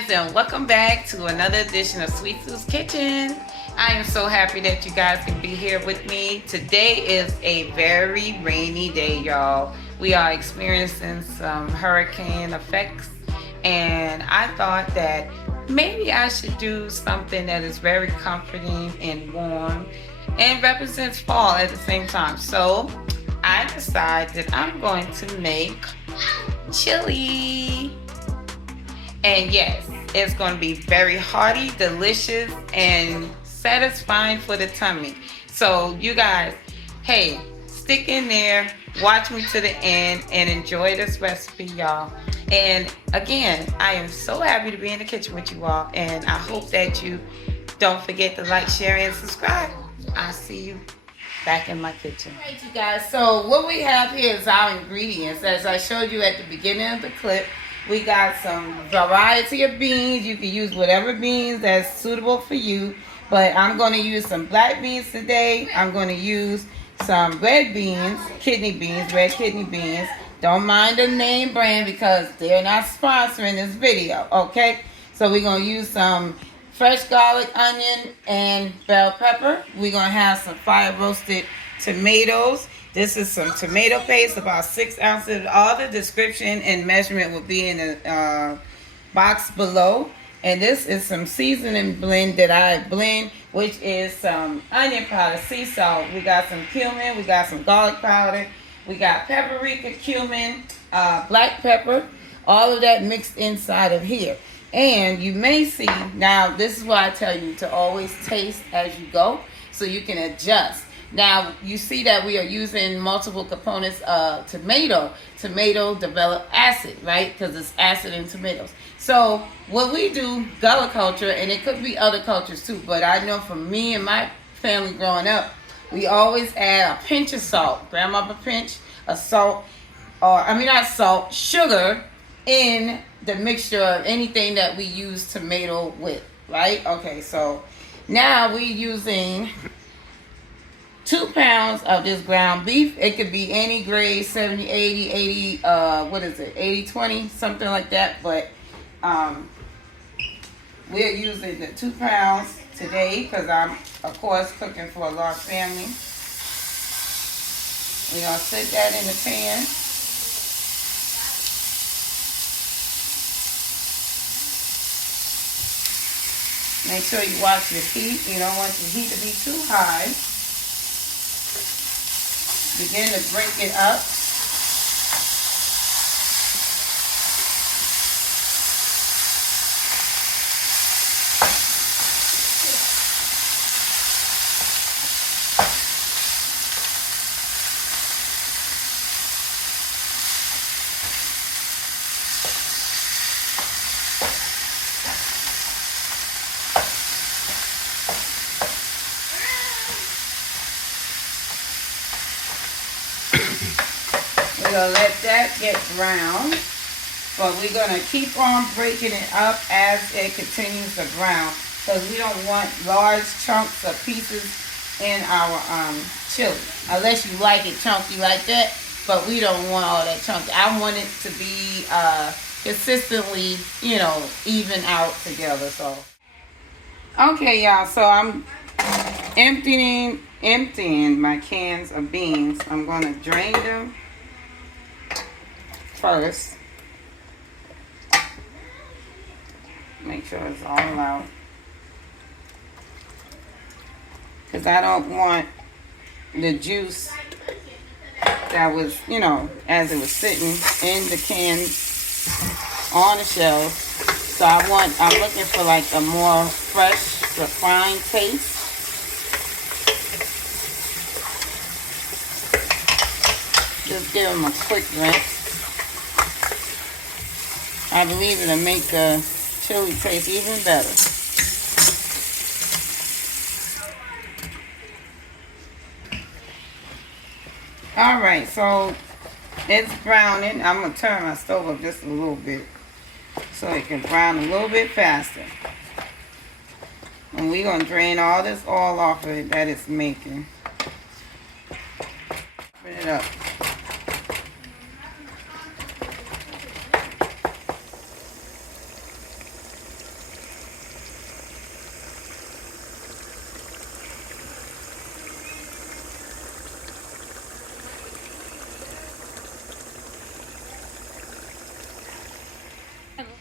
guys, and welcome back to another edition of Sweet Sue's Kitchen. I am so happy that you guys can be here with me. Today is a very rainy day, y'all. We are experiencing some hurricane effects, and I thought that maybe I should do something that is very comforting and warm and represents fall at the same time. So I decided I'm going to make chili. And yes, it's going to be very hearty, delicious, and satisfying for the tummy. So you guys, hey, stick in there, watch me to the end, and enjoy this recipe, y'all. And again, I am so happy to be in the kitchen with you all, and I hope that you don't forget to like, share, and subscribe. I'll see you back in my kitchen. All right, you guys, so what we have here is our ingredients. As I showed you at the beginning of the clip, we got some variety of beans. You can use whatever beans that's suitable for you. But I'm going to use some black beans today. I'm going to use some red beans, red kidney beans. Don't mind the name brand because they're not sponsoring this video, okay? So we're going to use some fresh garlic, onion, and bell pepper. We're going to have some fire roasted tomatoes. This is some tomato paste, about 6 ounces. All the description and measurement will be in the box below. And this is some seasoning blend that I blend, which is some onion powder, sea salt. We got some cumin, we got some garlic powder, we got paprika, cumin, black pepper, all of that mixed inside of here. And you may see, now this is why I tell you to always taste as you go so you can adjust. Now, you see that we are using multiple components of tomato. Tomato develop acid, right? Because it's acid in tomatoes. So, what we do, gullah culture, and it could be other cultures too, but I know for me and my family growing up, we always add a pinch of salt, grandma a pinch of salt, or, not salt, sugar in the mixture of anything that we use tomato with, right? Okay, so now we're using 2 pounds of this ground beef. It could be any grade, 70, 80, 80, 20, something like that. But we're using the 2 pounds today because I'm, of course, cooking for a large family. We're going to set that in the pan. Make sure you watch your heat. You don't want your heat to be too high. Begin to break it up. We're going to let that get brown, but we're going to keep on breaking it up as it continues to brown because we don't want large chunks of pieces in our chili. Unless you like it chunky like that, but we don't want all that chunky. I want it to be consistently, even out together. So, okay, y'all, so I'm emptying my cans of beans. I'm going to drain them first. Make sure it's all out. Because I don't want the juice that was, as it was sitting in the can on the shelf. So I'm looking for like a more fresh, refined taste. Just give them a quick rinse. I believe it'll make the chili taste even better. Alright, so it's browning. I'm going to turn my stove up just a little bit so it can brown a little bit faster. And we're going to drain all this oil off of it that it's making. Open it up.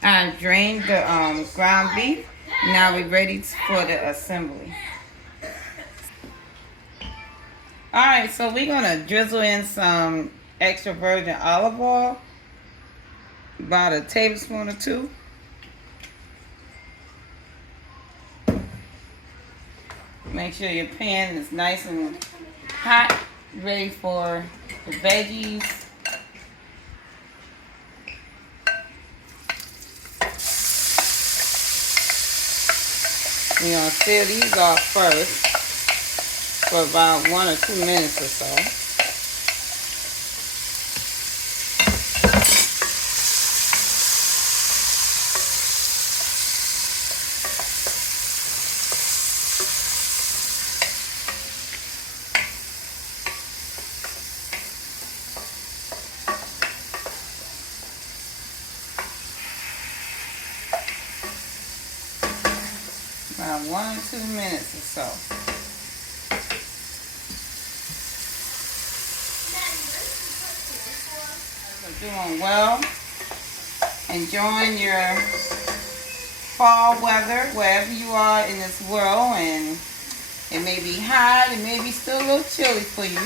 I drained the ground beef. Now we're ready for the assembly. Alright, so we're going to drizzle in some extra virgin olive oil. About a tablespoon or two. Make sure your pan is nice and hot, ready for the veggies. We're going to sear these off first for about 1 or 2 minutes or so. About 1 or 2 minutes or so. Doing well, enjoying your fall weather wherever you are in this world, and it may be hot, it may be still a little chilly for you.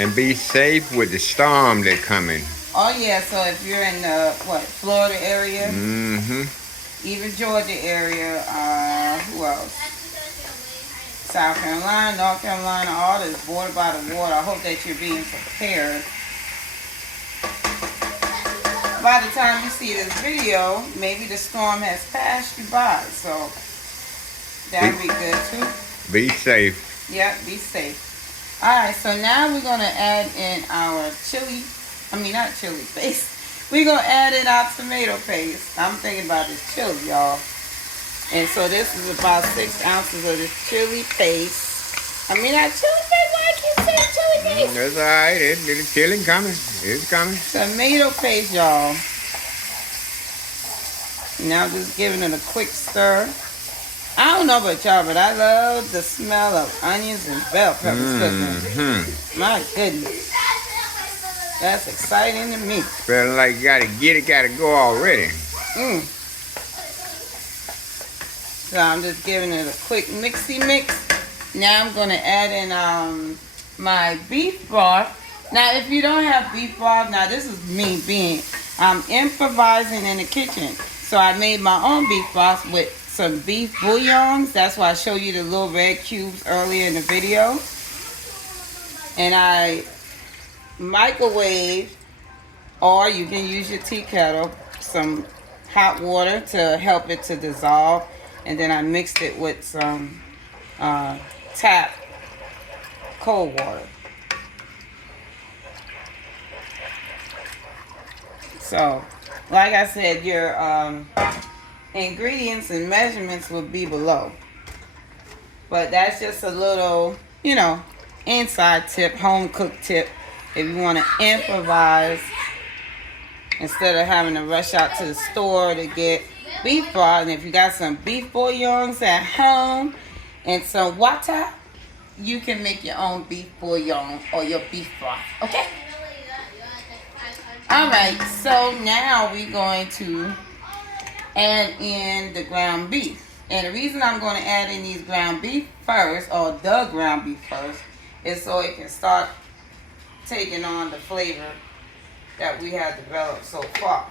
And be safe with the storm that's coming. Oh yeah, so if you're in the Florida area, even Georgia area, who else? South Carolina, North Carolina, all this bordered by the water. I hope that you're being prepared. By the time you see this video, maybe the storm has passed you by, so that'd be good too. Be safe. Yeah, be safe. Alright, so now we're going to add in our not chili paste. We're going to add in our tomato paste. I'm thinking about this chili, y'all. And so this is about 6 ounces of this chili paste. Not chili paste, why I keep saying chili paste? That's alright, it's chili coming. It's coming. Tomato paste, y'all. Now just giving it a quick stir. I don't know about y'all, but I love the smell of onions and bell peppers cooking. My goodness. That's exciting to me. Feeling like you gotta go already. So I'm just giving it a quick mixy mix. Now I'm going to add in my beef broth. Now if you don't have beef broth, now this is me I'm improvising in the kitchen. So I made my own beef broth with some beef bouillons. That's why I showed you the little red cubes earlier in the video. And I microwave, or you can use your tea kettle, some hot water to help it to dissolve. And then I mixed it with some tap cold water. So, like I said, your ingredients and measurements will be below. But that's just a little, inside tip, home cooked tip. If you want to improvise, instead of having to rush out to the store to get beef broth. And if you got some beef bouillons at home and some water, you can make your own beef bouillon or your beef broth. Okay? Alright, so now we're going to add in the ground beef. And the reason I'm going to add in these ground beef first, or the ground beef first, is so it can start taking on the flavor that we have developed so far.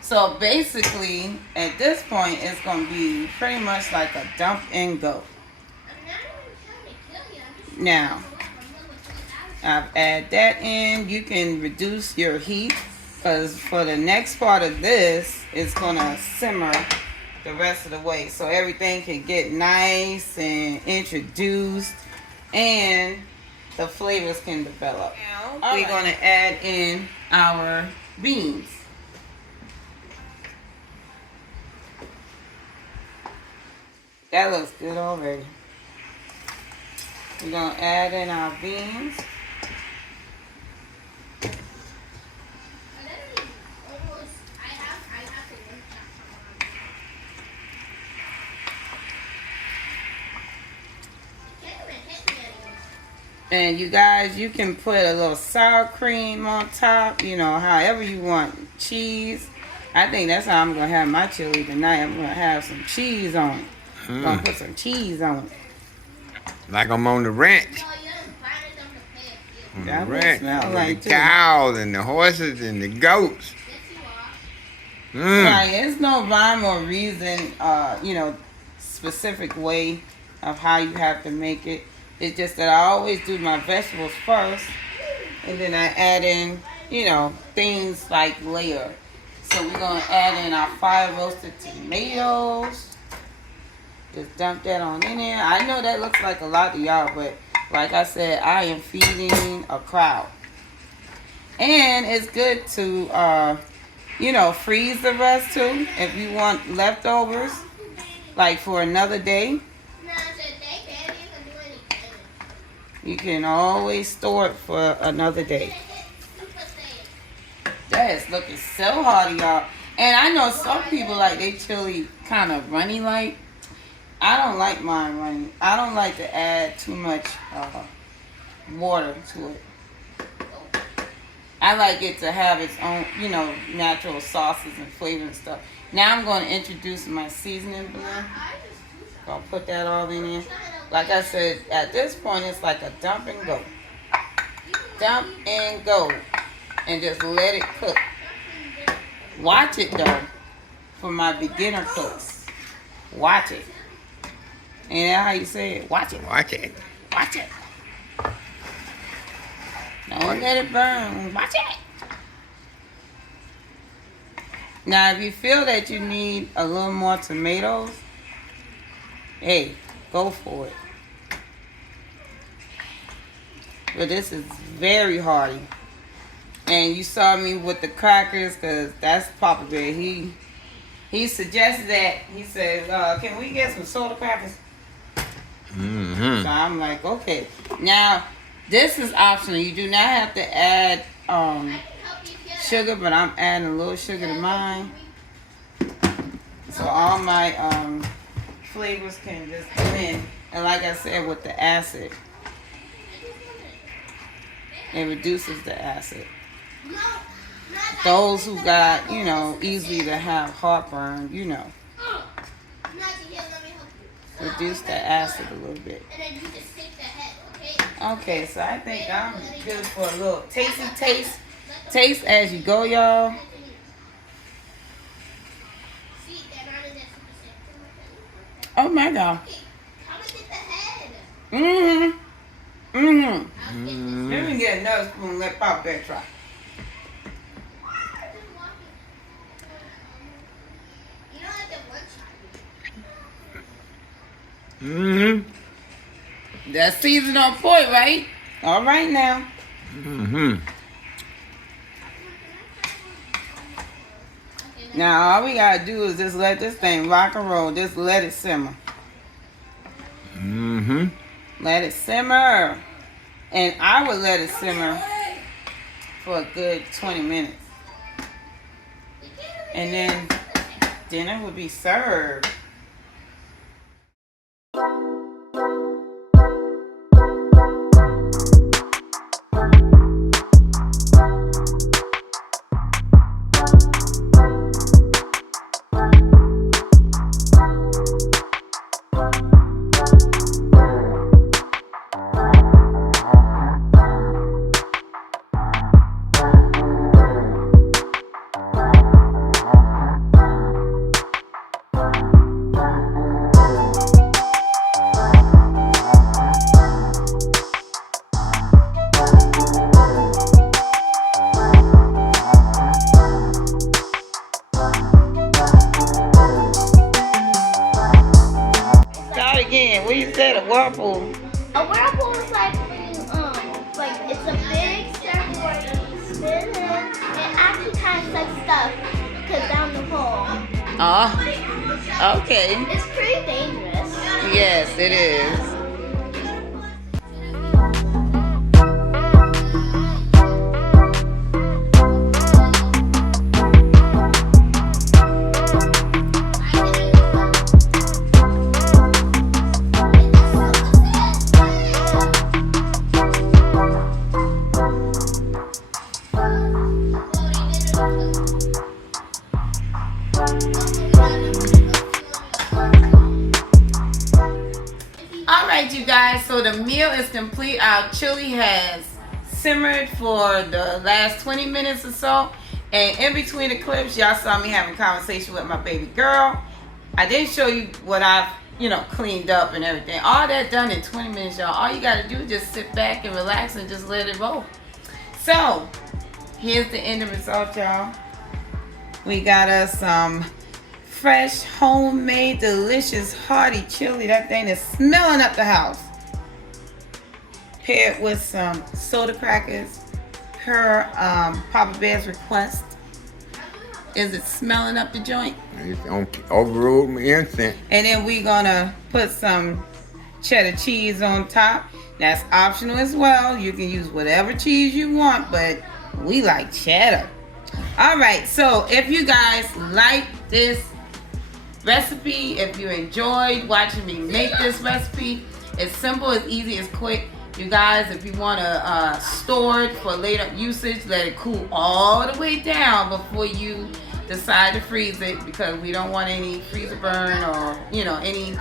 So basically, at this point, it's going to be pretty much like a dump and go. Now, I've added that in. You can reduce your heat, because for the next part of this, it's going to simmer the rest of the way. So everything can get nice and introduced, and the flavors can develop. Now, we're going to add in our beans. That looks good already. We're going to add in our beans. And you guys, you can put a little sour cream on top, however you want. Cheese. I think that's how I'm gonna have my chili tonight. I'm gonna have some cheese on it. Gonna put some cheese on it. Like I'm on the ranch. On That the would ranch. smell With like the too. cows and the horses and the goats. Right, there's no rhyme or reason, specific way of how you have to make it. It's just that I always do my vegetables first, and then I add in, things like layer. So we're gonna add in our fire roasted tomatoes. Just dump that on in there. I know that looks like a lot to y'all, but like I said, I am feeding a crowd. And it's good to, freeze the rest too. If you want leftovers, like for another day, you can always store it for another day. That is looking so hearty, y'all. And I know some people like they chili kind of runny like. I don't like mine runny. I don't like to add too much water to it. I like it to have its own, natural sauces and flavor and stuff. Now I'm going to introduce my seasoning blend. Gonna put that all in there. Like I said, at this point it's like a dump and go. Dump and go. And just let it cook. Watch it though. For my beginner cooks. Watch it. Ain't that how you say it? Watch it. Watch it. Watch it. Don't let it burn. Watch it. Now, if you feel that you need a little more tomatoes, hey, go for it. But this is very hearty. And you saw me with the crackers, because that's Papa Bear. He suggested that. He said, can we get some soda crackers? So I'm like, okay. Now, this is optional. You do not have to add sugar, but I'm adding a little sugar to mine. So all my flavors can just come in. And like I said, with the acid, it reduces the acid. Those who got, easy to have heartburn, reduce the acid a little bit. Okay, so I think I'm good for a little tasty taste. Taste as you go, y'all. Oh my God. Let me get another spoon and let Papa Bear try. That's season on point, right? All right now. Now all we gotta do is just let this thing rock and roll. Just let it simmer. Let it simmer. And I would let it simmer for a good 20 minutes. And then dinner would be served. Again, what you said, a whirlpool? A whirlpool is like it's a big circle where you spin it. It actually kind of like stuff goes down the hole. Oh, okay. It's pretty dangerous. Yes, it is. so the meal is complete. Our chili has simmered for the last 20 minutes or so. And in between the clips, y'all saw me having a conversation with my baby girl. I didn't show you what I've, cleaned up and everything. All that done in 20 minutes, y'all. All you got to do is just sit back and relax and just let it roll. So, here's the end result, y'all. We got us some fresh, homemade, delicious, hearty chili. That thing is smelling up the house. Paired with some soda crackers. Her Papa Bear's request. Is it smelling up the joint? Overruled my instinct. And then we're gonna put some cheddar cheese on top. That's optional as well. You can use whatever cheese you want, but we like cheddar. All right, so if you guys like this recipe, if you enjoyed watching me make this recipe, it's simple, it's easy, it's quick. You guys, if you want to store it for later usage, let it cool all the way down before you decide to freeze it, because we don't want any freezer burn or anything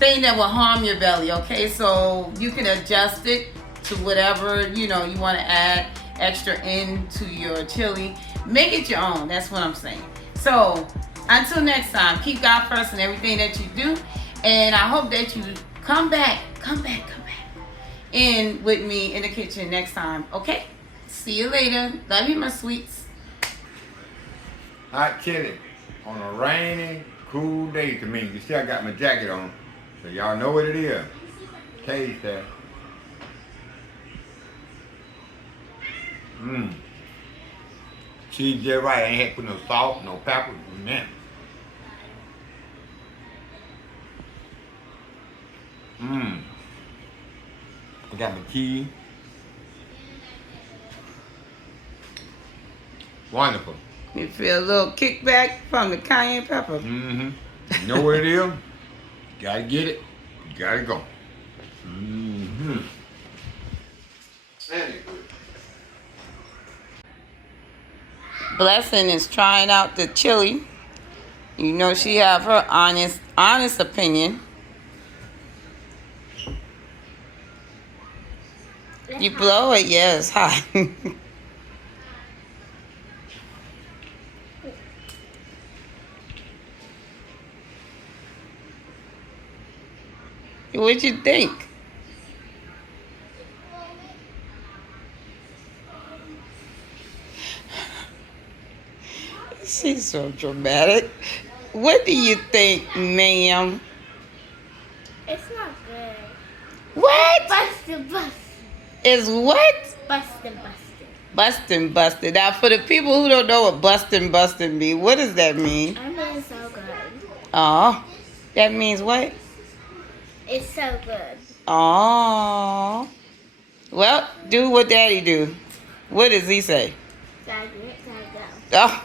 that will harm your belly. Okay, so you can adjust it to whatever you want to add extra into your chili. Make it your own. That's what I'm saying. So until next time, keep God first in everything that you do, and I hope that you come back in with me in the kitchen next time. Okay, see you later. Love you, my sweets. Hot chili on a rainy, cool day to me. You see I got my jacket on, so y'all know what it is. Taste that. Cheese just right. I ain't had to put no salt, no pepper, nothing. I got my key. Wonderful. You feel a little kickback from the cayenne pepper. You know what it is? Gotta get it. Gotta go. Blessing is trying out the chili. You know she have her honest opinion. You blow it, yeah, it's hot. What'd you think? She's so dramatic. What do you think, ma'am? It's not good. What? Busted. Is what? Busted. Bustin'. Now, for the people who don't know what bustin' mean, what does that mean? I mean, it's so good. Oh, that means what? It's so good. Oh. Well, do what Daddy do. What does he say? Gotta do it, gotta go. Oh.